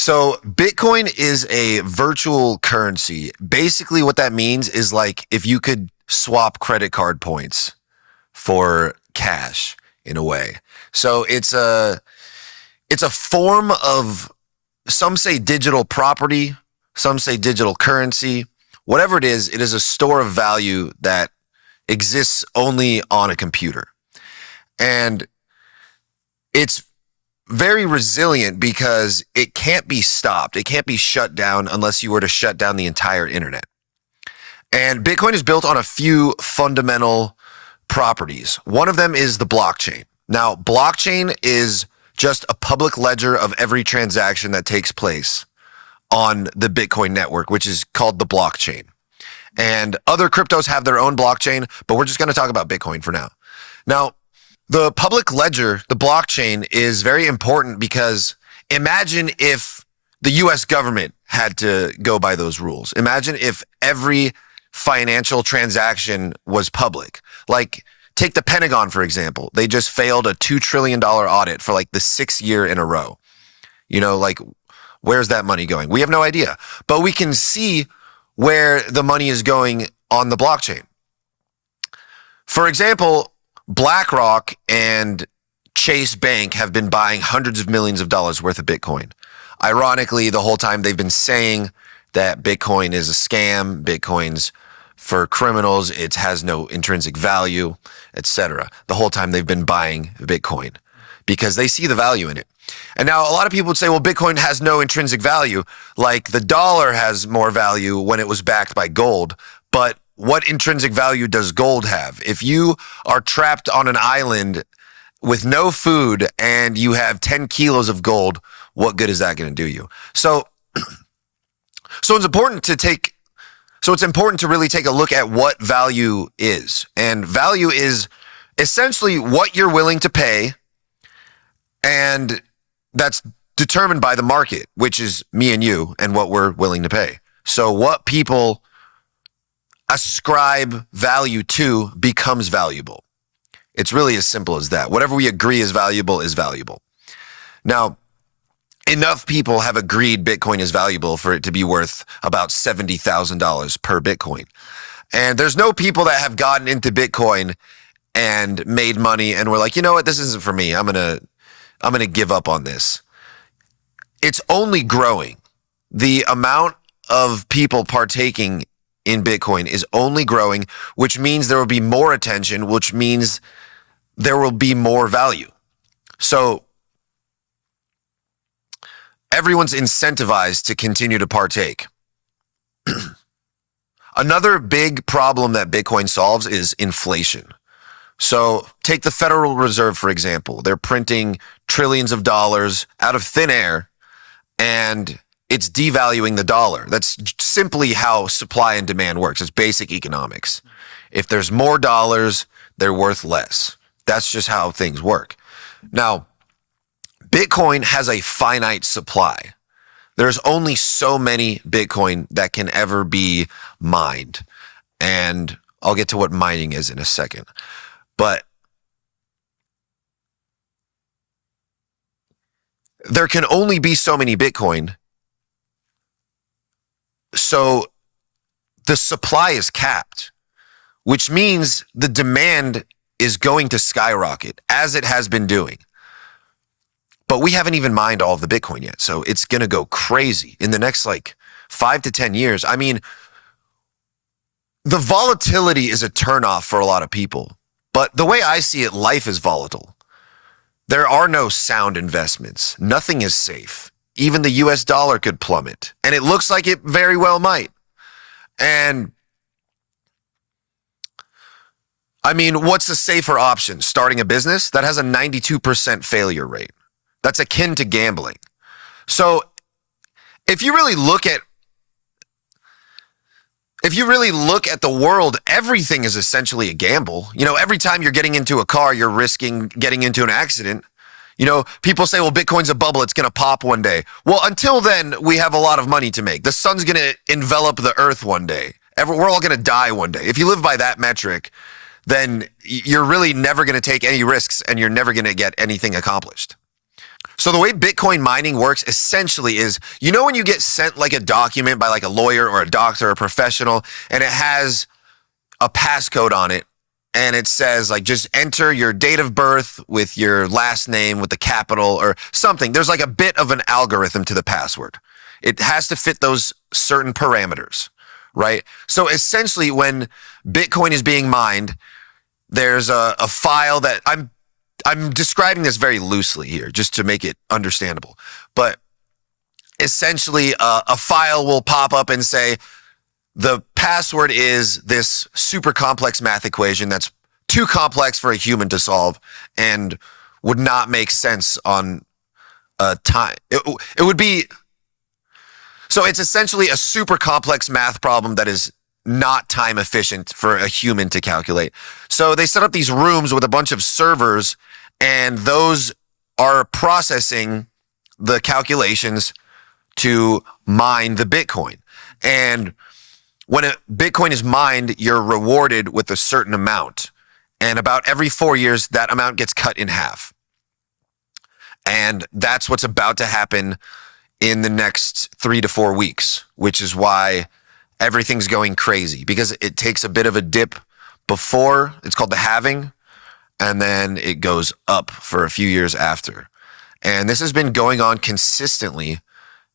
So Bitcoin is a virtual currency. Basically, what that means is like if you could swap credit card points for cash in a way. So it's a form of, some say digital property, some say digital currency. Whatever it is a store of value that exists only on a computer. And it's very resilient because it can't be stopped. It can't be shut down unless you were to shut down the entire internet. And Bitcoin is built on a few fundamental properties. One of them is the blockchain. Now, blockchain is just a public ledger of every transaction that takes place on the Bitcoin network, which is called the blockchain. And other cryptos have their own blockchain, but we're just going to talk about Bitcoin for now. Now, the public ledger, the blockchain, is very important because imagine if the US government had to go by those rules. Imagine if every financial transaction was public. Like, take the Pentagon, for example. They just failed a $2 trillion audit for like the 6th year in a row. Like, where's that money going? We have no idea. But we can see where the money is going on the blockchain. For example, BlackRock and Chase Bank have been buying hundreds of millions of dollars worth of Bitcoin. Ironically, the whole time they've been saying that Bitcoin is a scam, Bitcoin's for criminals, it has no intrinsic value, etc. The whole time they've been buying Bitcoin because they see the value in it. And now a lot of people would say, well, Bitcoin has no intrinsic value, like the dollar has more value when it was backed by gold. But what intrinsic value does gold have? If you are trapped on an island with no food and you have 10 kilos of gold, what good is that going to do you? So it's important to really take a look at what value is. And value is essentially what you're willing to pay, and that's determined by the market, which is me and you and what we're willing to pay. So what people ascribe value to becomes valuable. It's really as simple as that. Whatever we agree is valuable is valuable. Now, enough people have agreed Bitcoin is valuable for it to be worth about $70,000 per Bitcoin. And there's no people that have gotten into Bitcoin and made money and were like, you know what, this isn't for me. I'm going to give up on this. It's only growing. The amount of people partaking in Bitcoin is only growing, which means there will be more attention, which means there will be more value. So everyone's incentivized to continue to partake. Another big problem that Bitcoin solves is inflation. So take the Federal Reserve, for example. They're printing trillions of dollars out of thin air, and it's devaluing the dollar. That's simply how supply and demand works. It's basic economics. If there's more dollars, they're worth less. That's just how things work. Now, Bitcoin has a finite supply. There's only so many Bitcoin that can ever be mined. And I'll get to what mining is in a second. But there can only be so many Bitcoin. So the supply is capped, which means the demand is going to skyrocket as it has been doing. But we haven't even mined all of the Bitcoin yet. So it's going to go crazy in the next 5 to 10 years. I mean, the volatility is a turnoff for a lot of people. But the way I see it, life is volatile. There are no sound investments. Nothing is safe. Even the US dollar could plummet. And it looks like it very well might. And I mean, what's a safer option? Starting a business? That has a 92% failure rate. That's akin to gambling. So if you really look at the world, everything is essentially a gamble. Every time you're getting into a car, you're risking getting into an accident. People say, well, Bitcoin's a bubble. It's going to pop one day. Well, until then, we have a lot of money to make. The sun's going to envelop the earth one day. We're all going to die one day. If you live by that metric, then you're really never going to take any risks and you're never going to get anything accomplished. So the way Bitcoin mining works essentially is, when you get sent like a document by like a lawyer or a doctor or a professional, and it has a passcode on it, and it says like just enter your date of birth with your last name with the capital or something. There's like a bit of an algorithm to the password. It has to fit those certain parameters, right? So essentially when Bitcoin is being mined, there's a file that I'm describing this very loosely here just to make it understandable. But essentially a file will pop up and say, the password is this super complex math equation that's too complex for a human to solve and would not make sense on a time. It would be, so it's essentially a super complex math problem that is not time efficient for a human to calculate. So they set up these rooms with a bunch of servers, and those are processing the calculations to mine the Bitcoin. And when a Bitcoin is mined, you're rewarded with a certain amount. And about every 4 years, that amount gets cut in half. And that's what's about to happen in the next 3 to 4 weeks, which is why everything's going crazy, because it takes a bit of a dip before. It's called the halving, and then it goes up for a few years after. And this has been going on consistently.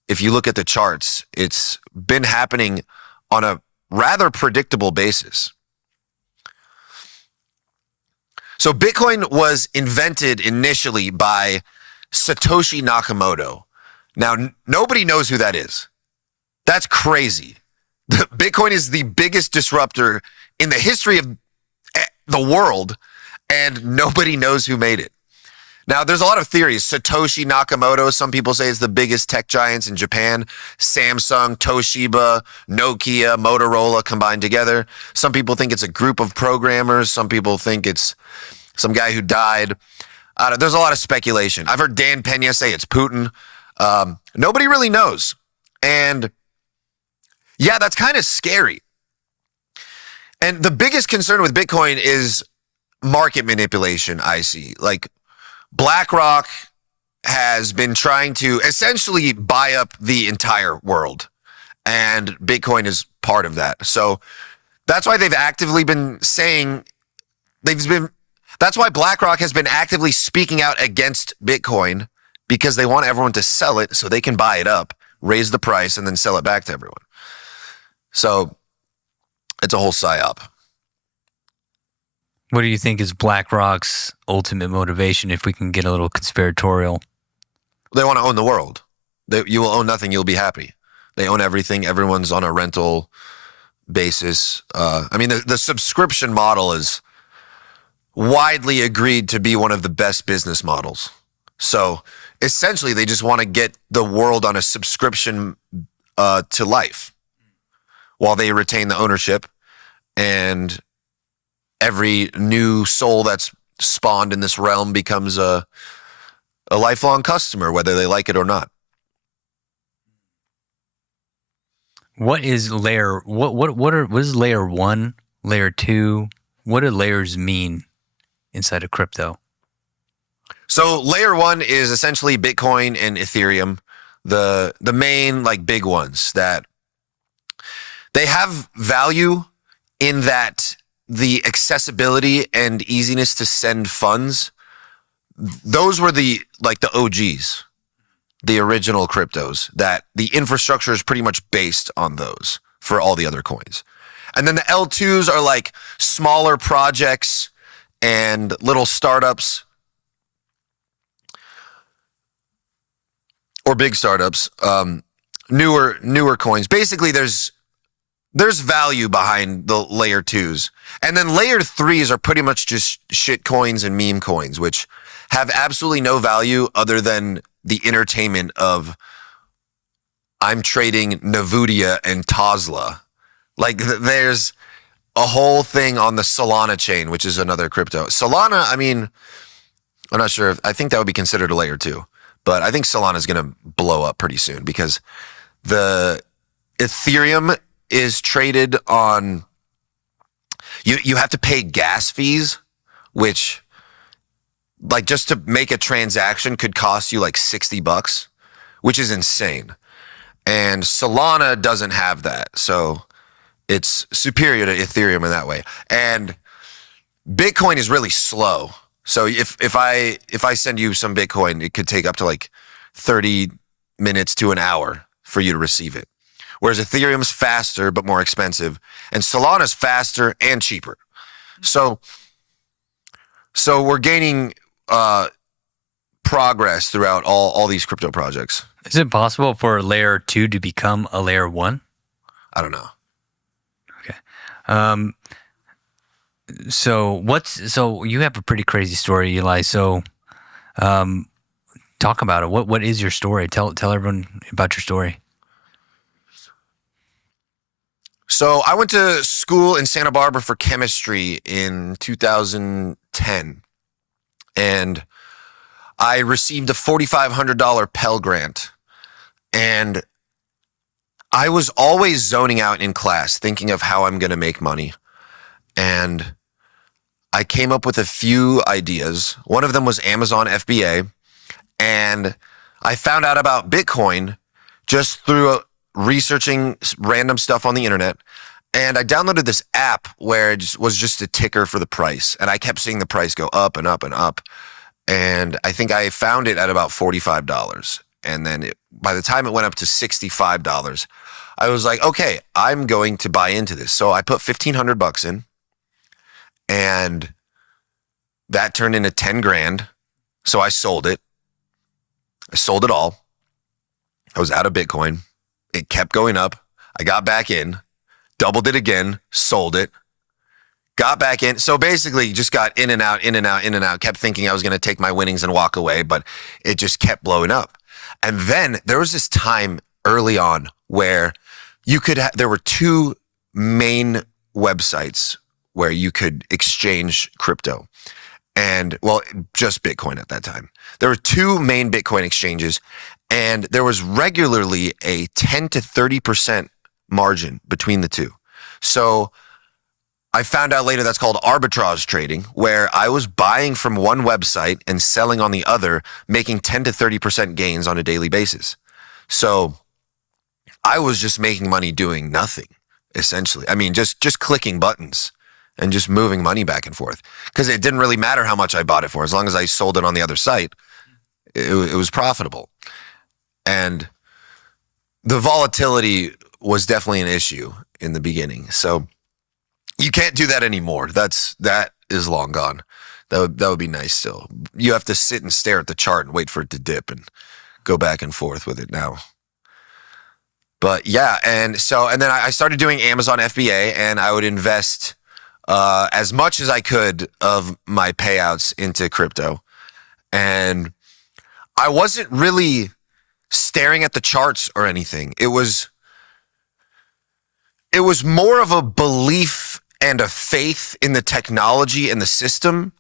If you look at the charts, it's been happening on a rather predictable basis. So Bitcoin was invented initially by Satoshi Nakamoto. Now, nobody knows who that is. That's crazy. Bitcoin is the biggest disruptor in the history of the world, and nobody knows who made it. Now, there's a lot of theories. Satoshi Nakamoto, some people say, is the biggest tech giants in Japan. Samsung, Toshiba, Nokia, Motorola combined together. Some people think it's a group of programmers. Some people think it's some guy who died. There's a lot of speculation. I've heard Dan Pena say it's Putin. Nobody really knows. And yeah, that's kind of scary. And the biggest concern with Bitcoin is market manipulation, I see. Like, BlackRock has been trying to essentially buy up the entire world, and Bitcoin is part of that. So that's why they've actively been saying, that's why BlackRock has been actively speaking out against Bitcoin, because they want everyone to sell it so they can buy it up, raise the price, and then sell it back to everyone. So it's a whole psyop. What do you think is BlackRock's ultimate motivation, if we can get a little conspiratorial? They want to own the world. You will own nothing, you'll be happy. They own everything. Everyone's on a rental basis. The subscription model is widely agreed to be one of the best business models. So essentially, they just want to get the world on a subscription to life while they retain the ownership, and every new soul that's spawned in this realm becomes a lifelong customer, whether they like it or not. What is layer? What is layer 1, layer 2? What do layers mean inside of crypto? So layer 1 is essentially Bitcoin and Ethereum, the main like big ones that they have value in that the accessibility and easiness to send funds. Those were the OGs, the original cryptos, that the infrastructure is pretty much based on those for all the other coins. And then the L2s are like smaller projects and little startups or big startups, newer coins. Basically, there's value behind the layer 2s. And then layer 3s are pretty much just shit coins and meme coins, which have absolutely no value other than the entertainment of, I'm trading Navudia and Tesla. Like, there's a whole thing on the Solana chain, which is another crypto. Solana, I'm not sure. I think that would be considered a layer 2. But I think Solana is going to blow up pretty soon, because the Ethereum is traded on, you have to pay gas fees, which like just to make a transaction could cost you like $60, which is insane. And Solana doesn't have that. So it's superior to Ethereum in that way. And Bitcoin is really slow. So if I send you some Bitcoin, it could take up to like 30 minutes to an hour for you to receive it. Whereas Ethereum's faster but more expensive, and Solana's faster and cheaper. So we're gaining progress throughout all these crypto projects. Is it possible for layer 2 to become a layer 1? I don't know. Okay. So you have a pretty crazy story, Eli. So talk about it. What is your story? Tell everyone about your story. So I went to school in Santa Barbara for chemistry in 2010, and I received a $4,500 Pell Grant, and I was always zoning out in class, thinking of how I'm going to make money. And I came up with a few ideas. One of them was Amazon FBA, and I found out about Bitcoin just through researching random stuff on the internet. And I downloaded this app where it was just a ticker for the price. And I kept seeing the price go up and up and up. And I think I found it at about $45. And then by the time it went up to $65, I was like, okay, I'm going to buy into this. So I put $1,500 in, and that turned into 10 grand. So I sold it. I sold it all. I was out of Bitcoin. It kept going up. I got back in, doubled it again, sold it, got back in. So basically just got in and out, in and out, in and out, kept thinking I was going to take my winnings and walk away, but it just kept blowing up. And then there was this time early on where you could, there were two main websites where you could exchange crypto. And well, just Bitcoin at that time. There were two main Bitcoin exchanges, and there was regularly a 10 to 30% margin between the two. So I found out later that's called arbitrage trading, where I was buying from one website and selling on the other, making 10 to 30% gains on a daily basis. So I was just making money doing nothing, essentially. I mean, just clicking buttons and just moving money back and forth, because it didn't really matter how much I bought it for. As long as I sold it on the other site, it was profitable. And the volatility was definitely an issue in the beginning. So you can't do that anymore. That is long gone. That would be nice still. You have to sit and stare at the chart and wait for it to dip and go back and forth with it now. But yeah, and then I started doing Amazon FBA, and I would invest as much as I could of my payouts into crypto. And I wasn't really staring at the charts or anything. It was more of a belief and a faith in the technology and the system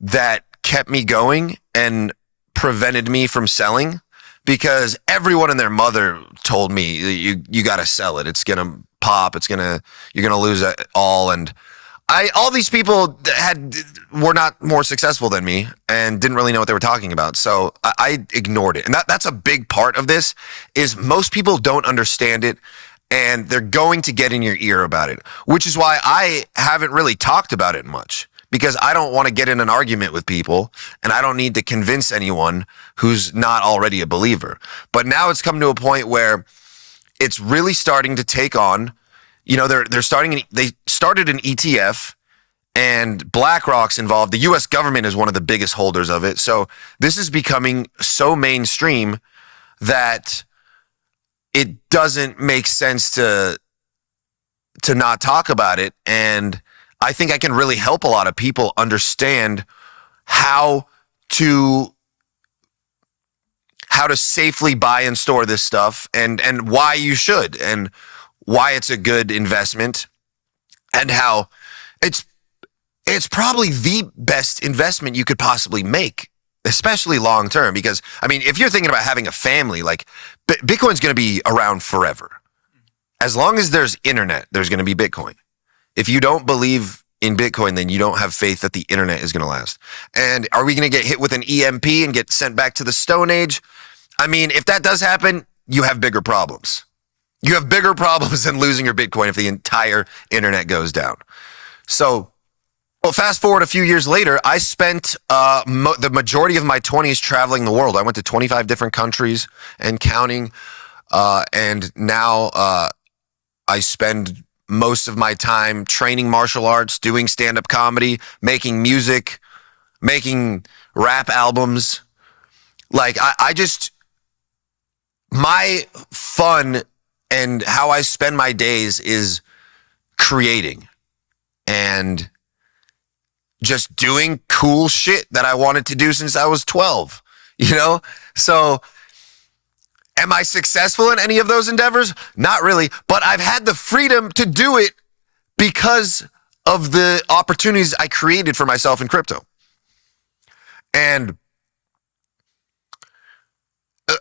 that kept me going and prevented me from selling, because everyone and their mother told me you got to sell it. It's going to pop. You're going to lose it all. And all these people were not more successful than me and didn't really know what they were talking about. So I ignored it. And that's a big part of this, is most people don't understand it, and they're going to get in your ear about it, which is why I haven't really talked about it much, because I don't want to get in an argument with people, and I don't need to convince anyone who's not already a believer. But now it's come to a point where it's really starting to take on. You know, they started an ETF, and BlackRock's involved. The US government is one of the biggest holders of it. So this is becoming so mainstream that it doesn't make sense to not talk about it. And I think I can really help a lot of people understand how to safely buy and store this stuff, and why you should, and why it's a good investment, and how it's probably the best investment you could possibly make, especially long term. Because I mean, if you're thinking about having a family, like Bitcoin's going to be around forever. As long as there's internet, there's going to be Bitcoin. If you don't believe in Bitcoin, then you don't have faith that the internet is going to last. And are we going to get hit with an EMP and get sent back to the Stone Age? I mean, if that does happen, you have bigger problems. You have bigger problems than losing your Bitcoin if the entire internet goes down. So, well, fast forward a few years later, I spent the majority of my 20s traveling the world. I went to 25 different countries and counting. And now I spend most of my time training martial arts, doing stand-up comedy, making music, making rap albums. Like, my fun and how I spend my days is creating and just doing cool shit that I wanted to do since I was 12, you know? So am I successful in any of those endeavors? Not really, but I've had the freedom to do it because of the opportunities I created for myself in crypto. And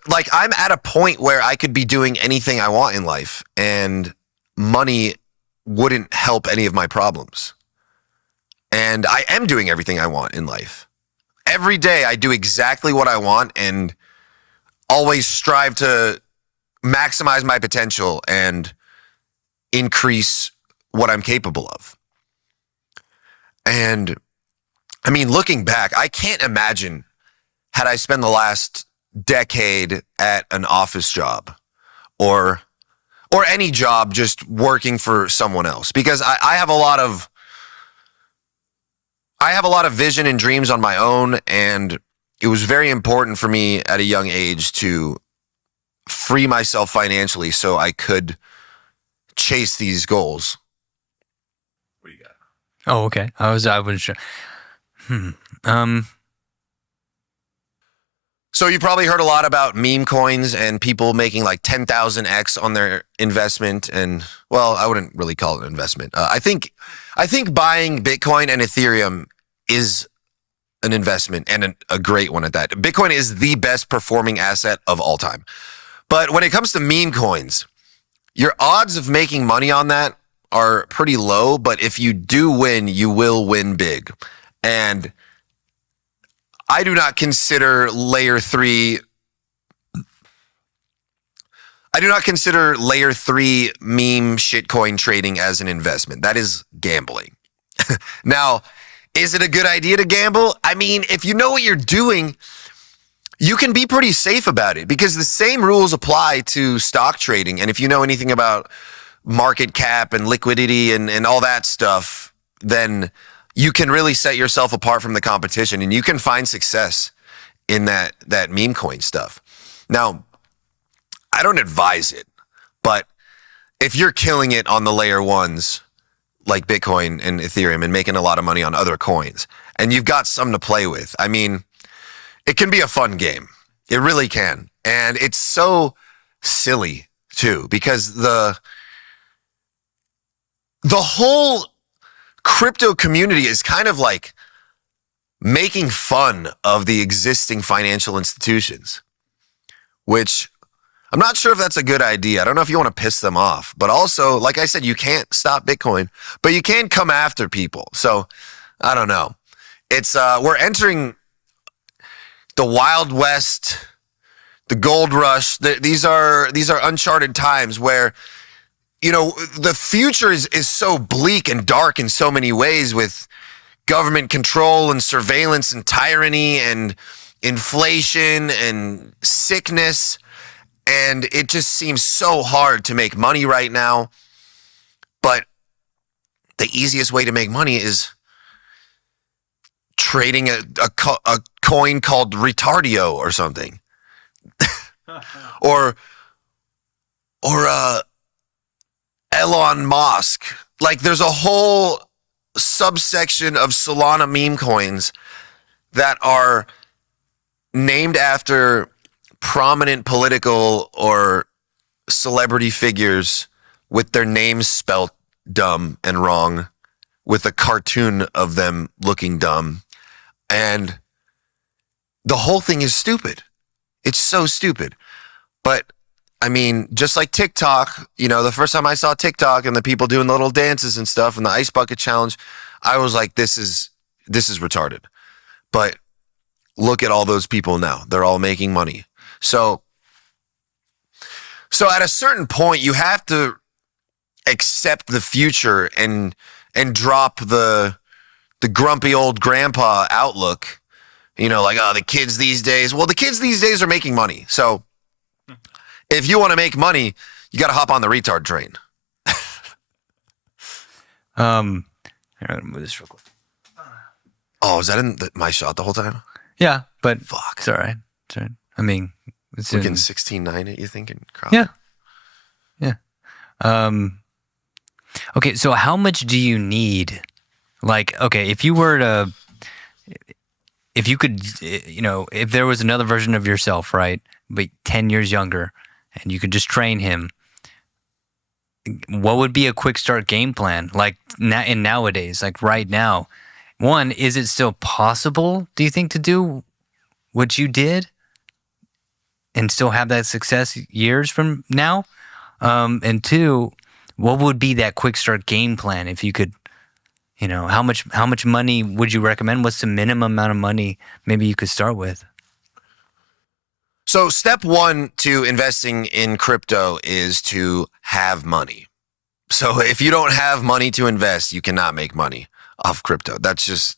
like, I'm at a point where I could be doing anything I want in life and money wouldn't help any of my problems. And I am doing everything I want in life. Every day I do exactly what I want and always strive to maximize my potential and increase what I'm capable of. And I mean, looking back, I can't imagine had I spent the last decade at an office job or any job just working for someone else, because I have a lot of vision and dreams on my own, and it was very important for me at a young age to free myself financially so I could chase these goals. What do you got? Oh, okay. I was So you probably heard a lot about meme coins and people making like 10,000x on their investment. And well, I wouldn't really call it an investment. I think buying Bitcoin and Ethereum is an investment, and a great one at that. Bitcoin is the best performing asset of all time. But when it comes to meme coins, your odds of making money on that are pretty low. But if you do win, you will win big. And I do not consider layer 3 meme shitcoin trading as an investment. That is gambling. Now, is it a good idea to gamble? I mean, if you know what you're doing, you can be pretty safe about it because the same rules apply to stock trading. And if you know anything about market cap and liquidity and all that stuff, then you can really set yourself apart from the competition and you can find success in that meme coin stuff. Now, I don't advise it, but if you're killing it on the layer ones like Bitcoin and Ethereum and making a lot of money on other coins, and you've got some to play with, I mean, it can be a fun game. It really can. And it's so silly too, because the whole crypto community is kind of like making fun of the existing financial institutions, which I'm not sure if that's a good idea. I don't know if you want to piss them off, but also, like I said, you can't stop Bitcoin, but you can come after people. So I don't know. It's we're entering the Wild West, the gold rush. These are uncharted times where, you know, the future is so bleak and dark in so many ways, with government control and surveillance and tyranny and inflation and sickness. And it just seems so hard to make money right now. But the easiest way to make money is trading a coin called Retardio or something. or Elon Musk. Like, there's a whole subsection of Solana meme coins that are named after prominent political or celebrity figures with their names spelt dumb and wrong, with a cartoon of them looking dumb. And the whole thing is stupid. It's so stupid. But I mean, just like TikTok, you know, the first time I saw TikTok and the people doing the little dances and stuff and the ice bucket challenge, I was like, this is retarded. But look at all those people now. They're all making money. So at a certain point, you have to accept the future and drop the grumpy old grandpa outlook. You know, like, oh, the kids these days. Well, the kids these days are making money. So if you want to make money, you got to hop on the retard train. Here, I'm gonna move this real quick. Oh, is that in my shot the whole time? Yeah, but Fuck. it's all right. It's all right. I mean, it's We in, can 16-9 it, you thinking? yeah. Okay, so how much do you need? Like, okay, if you could, if there was another version of yourself, right, but 10 years younger, and you could just train him, what would be a quick start game plan? Like nowadays, like right now, one, is it still possible, do you think, to do what you did and still have that success years from now? And two, what would be that quick start game plan if you could, how much money would you recommend? What's the minimum amount of money maybe you could start with? So step one to investing in crypto is to have money. So if you don't have money to invest, you cannot make money off crypto. That's just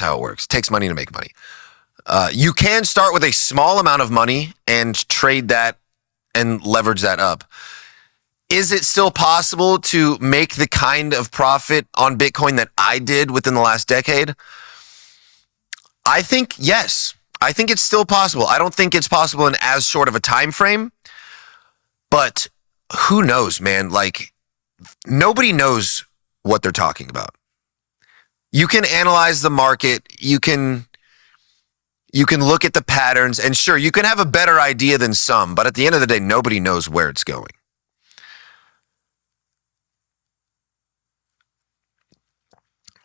how it works. It takes money to make money. You can start with a small amount of money and trade that and leverage that up. Is it still possible to make the kind of profit on Bitcoin that I did within the last decade? I think yes. I think it's still possible. I don't think it's possible in as short of a time frame, but who knows, man? Like, nobody knows what they're talking about. You can analyze the market. You can look at the patterns, and sure, you can have a better idea than some, but at the end of the day, nobody knows where it's going.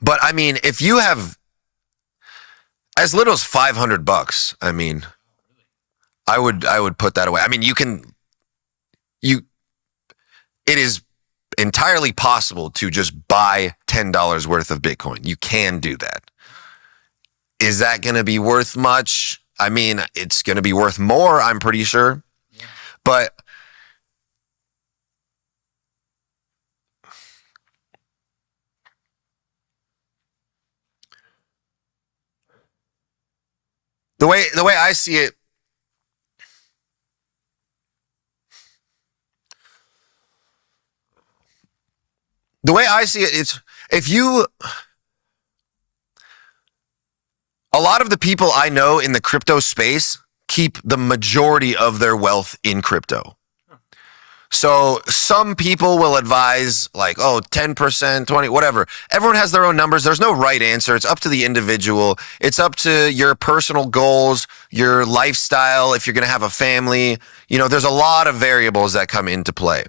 But I mean, if you have as little as $500, I mean, I would put that away. I mean, it is entirely possible to just buy $10 worth of Bitcoin. You can do that. Is that going to be worth much? I mean, it's going to be worth more, I'm pretty sure. Yeah. But the way I see it, it's a lot of the people I know in the crypto space keep the majority of their wealth in crypto. So some people will advise like, 10%, 20, whatever. Everyone has their own numbers. There's no right answer. It's up to the individual. It's up to your personal goals, your lifestyle, if you're going to have a family. There's a lot of variables that come into play.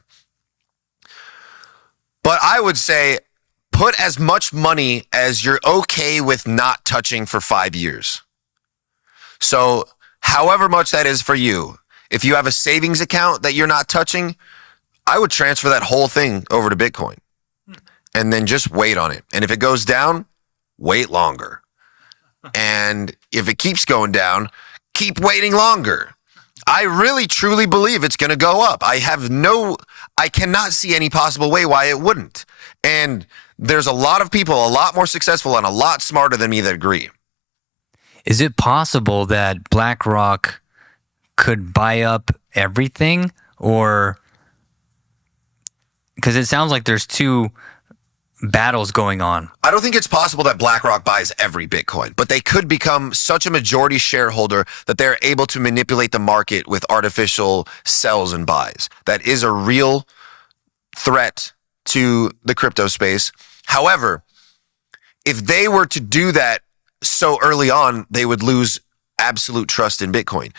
But I would say put as much money as you're okay with not touching for 5 years. So however much that is for you, if you have a savings account that you're not touching, I would transfer that whole thing over to Bitcoin and then just wait on it. And if it goes down, wait longer. And if it keeps going down, keep waiting longer. I really, truly believe it's going to go up. I cannot see any possible way why it wouldn't. And there's a lot of people a lot more successful and a lot smarter than me that agree. Is it possible that BlackRock could buy up everything? Or because it sounds like there's two battles going on. I don't think it's possible that BlackRock buys every Bitcoin, but they could become such a majority shareholder that they're able to manipulate the market with artificial sells and buys. That is a real threat to the crypto space. However, if they were to do that so early on, they would lose absolute trust in Bitcoin.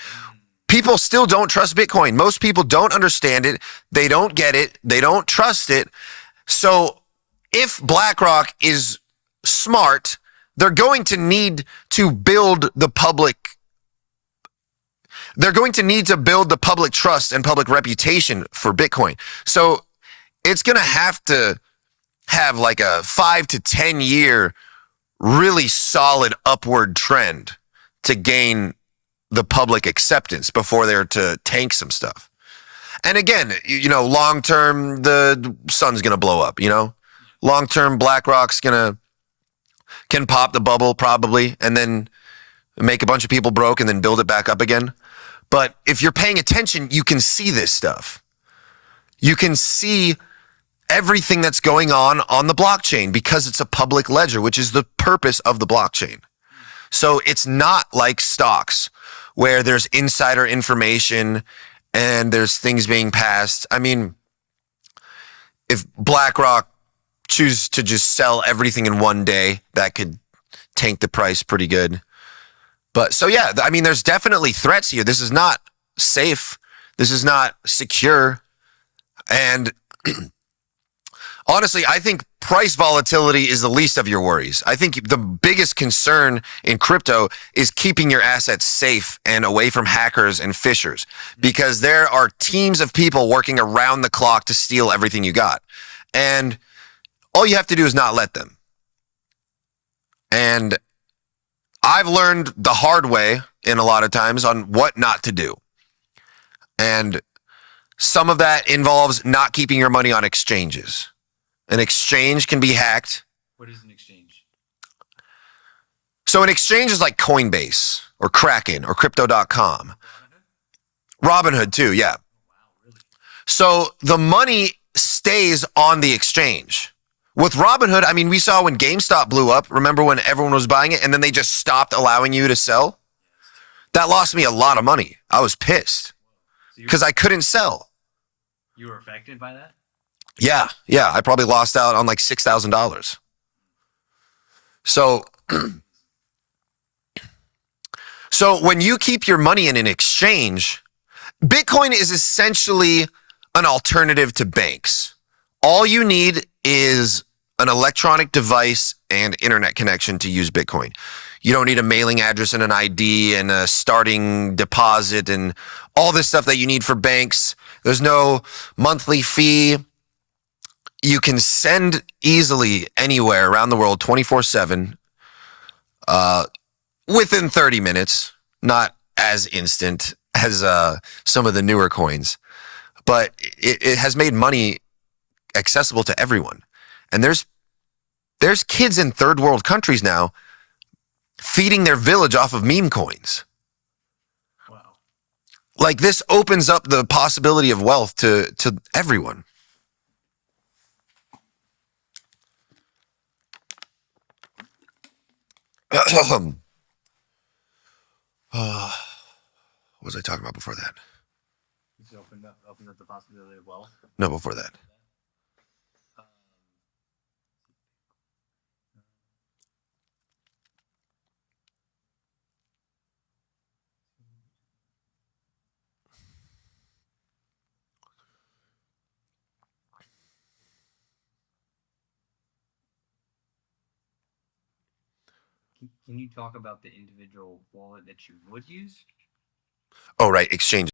People still don't trust Bitcoin. Most people don't understand it. They don't get it. They don't trust it. So if BlackRock is smart, they're going to need to build the public. They're going to need to build the public trust and public reputation for Bitcoin. So it's going to have to have like a 5 to 10 year really solid upward trend to gain the public acceptance before they're to tank some stuff. And again, long term, the sun's going to blow up, long term, BlackRock's can pop the bubble probably and then make a bunch of people broke and then build it back up again. But if you're paying attention, you can see this stuff. You can see everything that's going on the blockchain because it's a public ledger, which is the purpose of the blockchain. So it's not like stocks where there's insider information and there's things being passed. I mean, if BlackRock chooses to just sell everything in one day, that could tank the price pretty good. But so, yeah, I mean, there's definitely threats here. This is not safe. This is not secure. And honestly, I think price volatility is the least of your worries. I think the biggest concern in crypto is keeping your assets safe and away from hackers and phishers, because there are teams of people working around the clock to steal everything you got. And all you have to do is not let them. And I've learned the hard way in a lot of times on what not to do. And some of that involves not keeping your money on exchanges. An exchange can be hacked. What is an exchange? So an exchange is like Coinbase or Kraken or Crypto.com. Robinhood too, yeah. So the money stays on the exchange. With Robinhood, I mean, we saw when GameStop blew up, remember when everyone was buying it and then they just stopped allowing you to sell? That lost me a lot of money. I was pissed because I couldn't sell. You were affected by that? Yeah. I probably lost out on like $6,000. So when you keep your money in an exchange, Bitcoin is essentially an alternative to banks. All you need is an electronic device and internet connection to use Bitcoin. You don't need a mailing address and an ID and a starting deposit and all this stuff that you need for banks. There's no monthly fee. You can send easily anywhere around the world 24/7 within 30 minutes, not as instant as some of the newer coins. But it has made money accessible to everyone. And there's kids in third world countries now feeding their village off of meme coins. Wow. Like, this opens up the possibility of wealth to everyone. What was I talking about before that? It's opened up the possibility of wealth. No, before that. Can you talk about the individual wallet that you would use? Oh, right. Exchange.